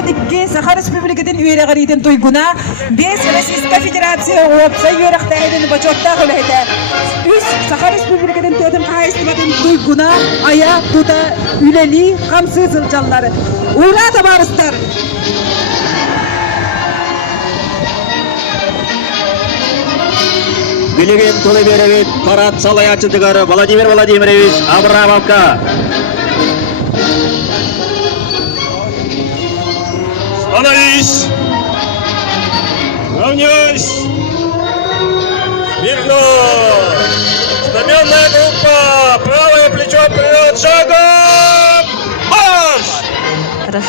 2 Саха Республикатын үйрәгәритен туйгуна 5 Российская Федерация опса юрактайдын бачотта гылайда 3 Саха Республикатын төтен кайсыбатын туйгуна ая тута үлели камсыз жылжаллары уйра табарыстар. Билигин тулы беребит парад салаячыдыгары Владимир Владимирович Абрамовка. Становись! Равняйсь! Мирно! Знаменная группа! Правое плечо вперед! Шагом! Марш! Хорошо.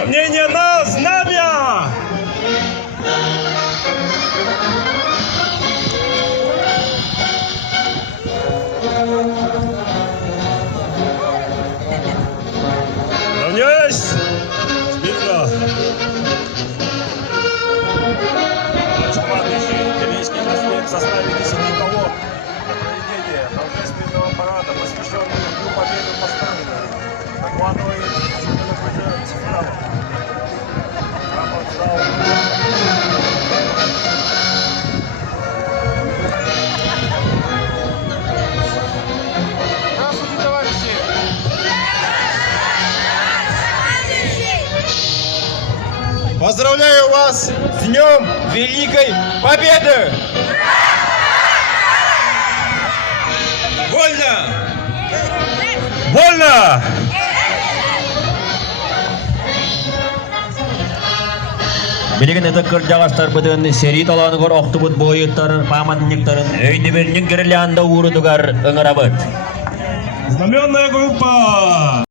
Равнение на знамя! Равняйсь! Смирно! Ливийский проспект в составе 10 кого на проведение торжественного парада, посвященного Дню Победы в Москве. Докладывает Цифрова. Рапорт зал. Здравствуйте, товарищи! Поздравляю вас с Днем Великой Победы! Вольно! Вольно! Билигин это кырдагастар бытын сери таланыгор октубут бойыттарын паматниктарын өйді бернин кирилянда уурудугар ыңырабыт. Знаменная группа!